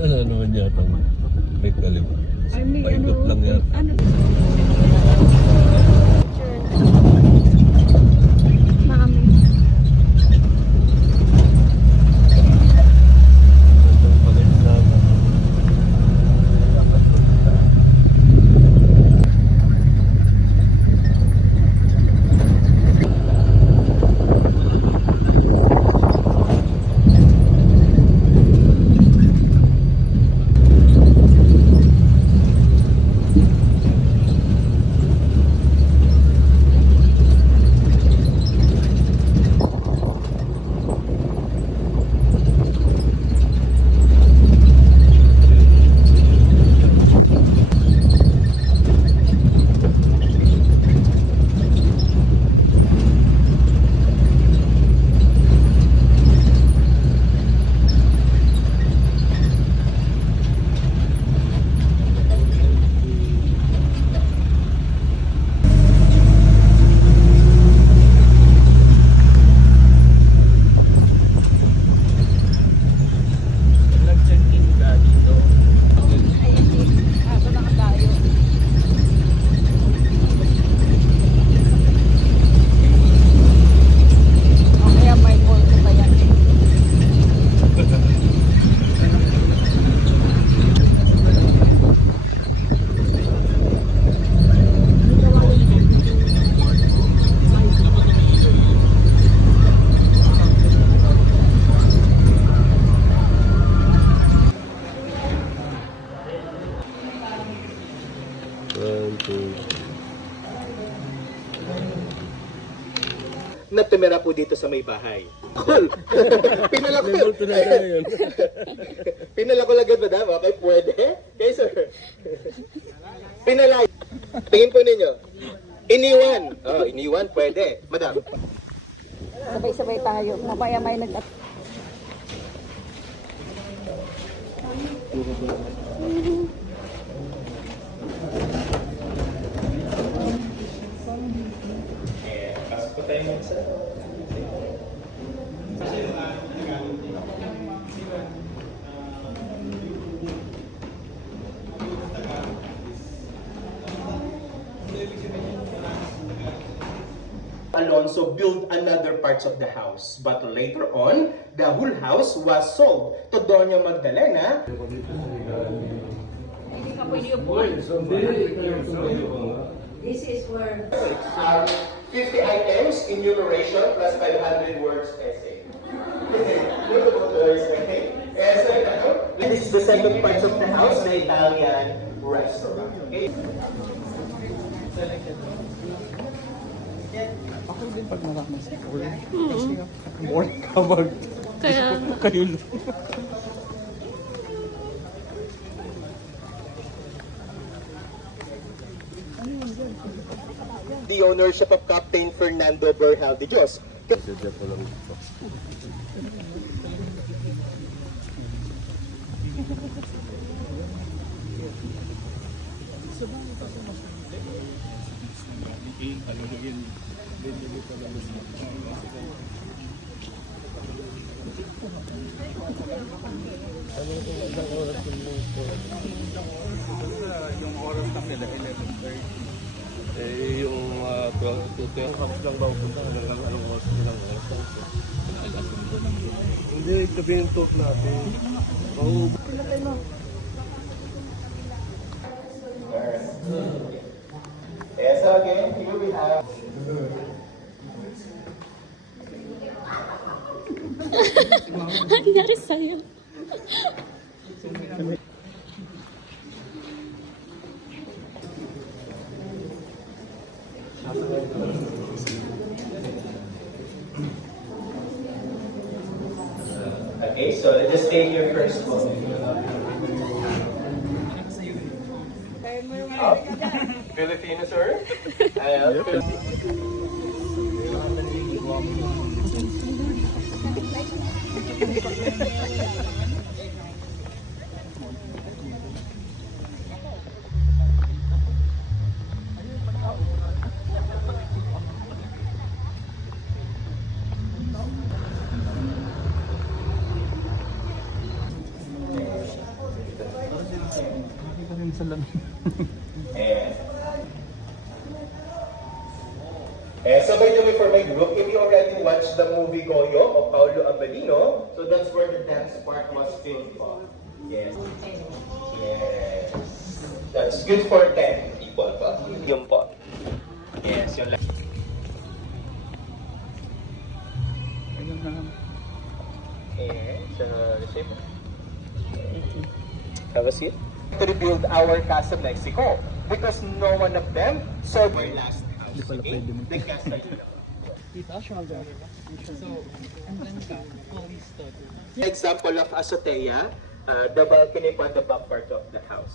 Ano naman yata may kaliwa. Ay, may Paikot lang yan. Ano? Mami. Itong pag-exam. Nag-check-in ka dito. Aba nakadayo. O kaya may mall ko ba yan? One, two. Natumira po dito sa may bahay. Cool! Pinala ko. May multo na tayo yun. Pinala ko lagad, madam. Okay, pwede? Okay, sir. Pinalay. Tingin po ninyo. Iniwan. Oh, iniwan, pwede. Madam. Sabay-sabay tayo. Mamaya may Pasok po tayo mga sir. Alonso built another parts of the house, but later on, the whole house was sold to Doña Magdalena. Hindi ka pwede upuan. This is where 50 items, enumeration, plus 500 words essay. Look about the essay. This is the second part of the house, the Italian restaurant. Okay? Ako din pag marami sa school. Kasi bored ka mag... Kaya Kayo lang. The ownership of Captain Fernando Berhal de Dios. Sadya ko lang ito. Ano itong ilang oras yung ito? Yung oras lang nila, 11:30. Eh, yung 12 to 10 hours lang ba pupunta? Hanggang anong oras lang oras lang ito? Hindi, gabi yung talk natin. Oo. Yes, again, here we have. Ano nangyari sa'yo? Okay, so let's just take your first one. Filipino, sir? yung salamin. So by the way, for my group, if you already watched the movie Goyo of Paulo Abelino, so that's where the dance part was filmed for. Yes. Yes. That's good for 10 people pa. Yung po. Yes, yung Ayun na. Yes, receive. Have a seat. To rebuild our Casa Mexico because no one of them served our last house. Di pala Okay? pwede mo. The Casa Dito, shoulder. So, and then ka, always stutter. Example of azotea, the balcony on the back part of the house.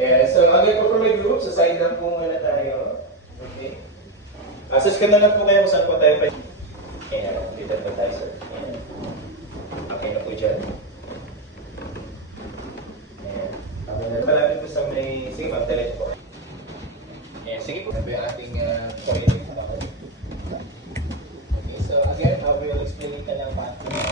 Yeah, so again po for my group, sa side lang po muna tayo. Okay. Assess ka na lang po kayo kung saan po tayo pa. Ayan, dito po tayo, sir. Ayan. Okay na po dyan. Ayan. Okay na. Palapit po sa may... Sige, mag-delete po. Ayan, sige po. Sabi ang ating point. Okay, so again, I will explain it ka lang paano.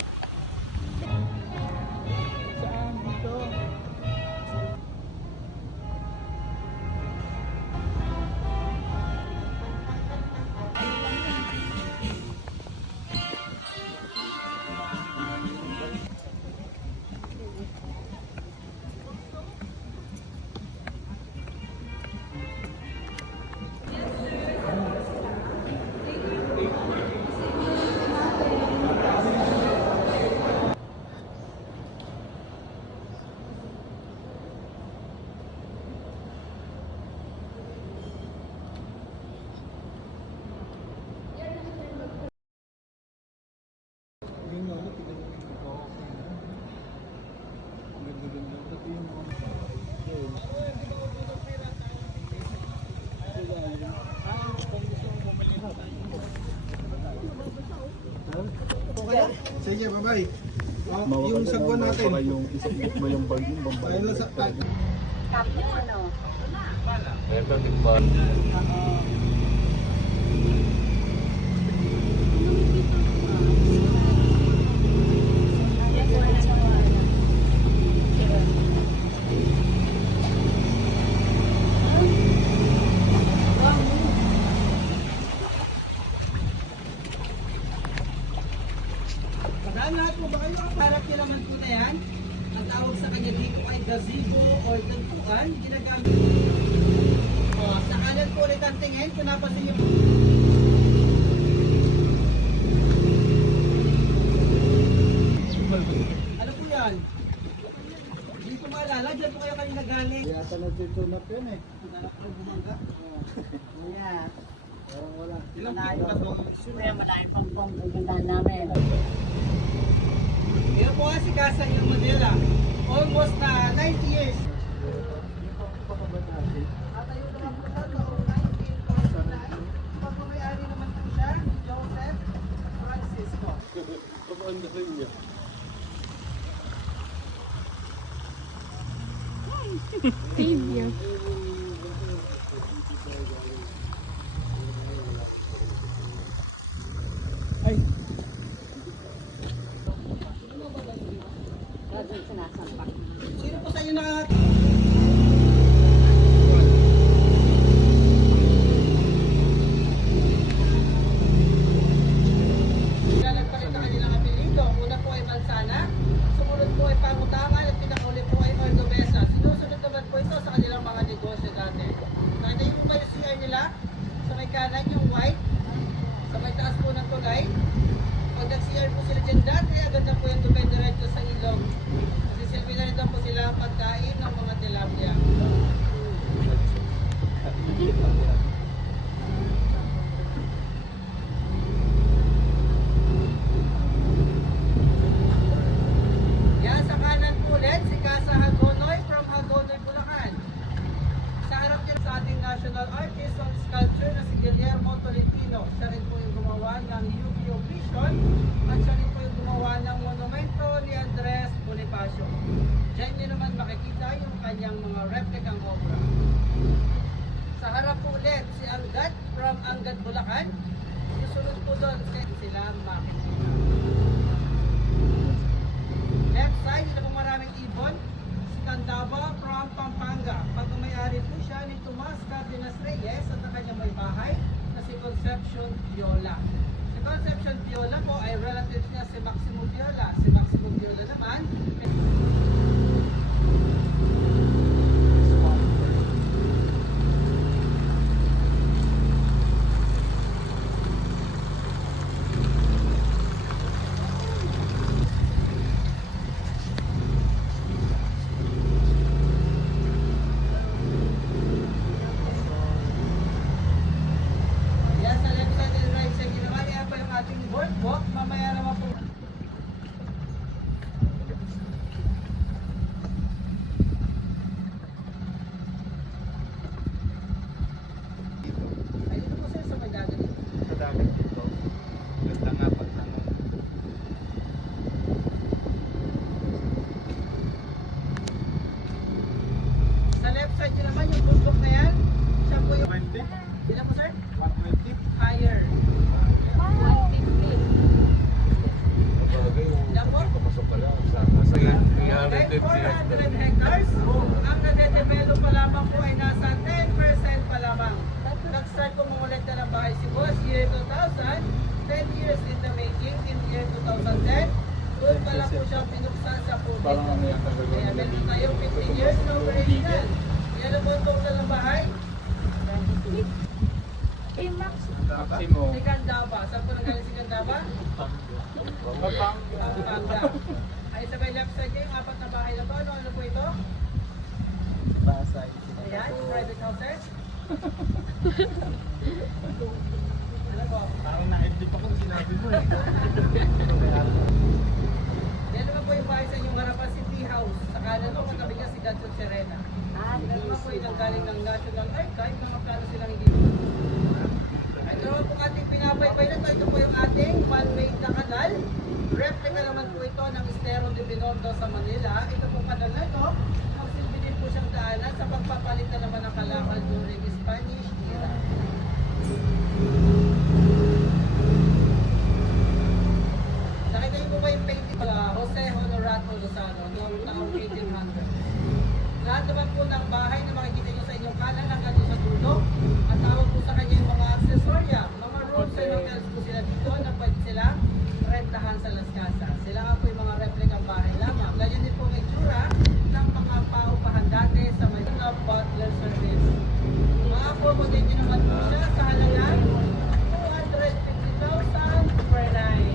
Sige, bye-bye. Oh, yung sagwan natin. Baka yung isang mo yung bag yung bambay. Ayun lang sa... Ito, di ba? Pagkaan lahat po ba kayo harap nyo lang po na yan? Ang tawag sa kanya dito ay gazebo or tagpuan. Ginagamit. Sa kanan po ulit ang tingin. Kung napansin nyo. Ano po yan? Hindi ko maalala. Diyan po kayo kanina galing. Yata natutunap yun eh. Hanap ko bumangga. Yeah. Parang wala. Ilang feet ba ito? Kaya malaking pang pupuntahan namin. Yan po nga si Casa yung Manila. Almost na 90 years. Tatayo naman po siya noong 1949. Pagmamayari naman po siya, Joseph Francisco. Baby. Sino po sa inyo na nagpalit na kanilang apelido? Una po ay Mansana, sumunod po ay Pangutangan, at pinakauli po ay Ordovesa. Sinusunod naman po ito sa kanilang mga negosyo dati. Nakita niyo po ba yung CR nila? Sa may kanan yung white, sa may taas po ng tulay. Pag nag-CR po sila dyan dati, agad na po yung tubay diretso sa ilog. Kasi silbi na rin po sila pagkain ng mga tilapia. Yan sa kanan po ulit, si Casa Hagonoy from Hagonoy, Bulacan. Sa harap niya sa ating international artist of sculpture na si Guillermo Tolentino. Siya rin po yung gumawa ng Yu-Gi-Oh! Vision at siya rin po yung gumawa ng monumento ni Andres Bonifacio. Diyan niyo naman makikita yung kanyang mga replicang obra. Sa harap po ulit, si Angat from Angat, Bulacan. Yung sunod po doon, sila makikita. Left side, ito po maraming ibon. Si Candaba from Pampanga. Pag-umayari po siya ni Tomas Cardenas Reyes at ang kanyang may bahay na si Concepcion Viola. Si Concepcion Viola po ay relative niya si Maximo Viola. Si Maximo Viola naman yan sa left side and right side. Ginawa niya po yung ating boardwalk. Mamaya naman po. Ay, dito po sir sa may dagat. Sa dagat dito. Ganda nga pag tanong. Sa left side nyo naman yung bundok na yan. Siya po yung... 20? Ilan po sir? 120? Higher. Ilan po? Papasok ka lang sa Okay, 350 400 hectares. Ang nade-develop pa lamang po ay nasa 10% pa lamang. Nag-start po mangulit na ng bahay si Boss year 2000, 10 years in the making in year 2010. Doon pa lang po siya pinuksan sa public. Parang ano yan, Kaya meron tayong 15 years na operational. Yan ang po ang total ng bahay. Maximo. Si Candaba. Saan po nanggaling si Candaba? Pampanga. Ay sabay left side niya yung apat na bahay na to. Ano po ito? Pasay. Ayan, private houses. Ano po? Parang na-edit ako sinabi mo eh. Yan naman po yung bahay sa inyong harapan, si Tea House. Sa kanan po, katabi niya si Gatchot Serena. Yan naman po yung nanggaling ng National Archive, mga plano silang hindi. Ito naman po ating pinapaybay na to. Ito po yung ating man-made na kanal. Replica naman po ito ng Estero de Binondo sa Manila. Ito po kanal na ito. Magsilbi din po siyang daanan sa pagpapalit na naman ng kalakal during Spanish era. Nakita niyo po ba yung painting Jose Honorato Lozano noong taong 1800? Lahat naman po ng bahay na makikita niyo sa inyong kanan hanggang doon sa dulo. At tawag po sa kanya yung mga accessoria, mga rooms and hotels po sila dito na pwede sila rentahan sa Las Casas. Sila nga po yung mga replicang bahay lamang. Ganyan din po ang itsura ng mga paupahan dati sa Manila Butler Service. Mga-accommodate niyo naman po siya sa halagang 250,000 per night.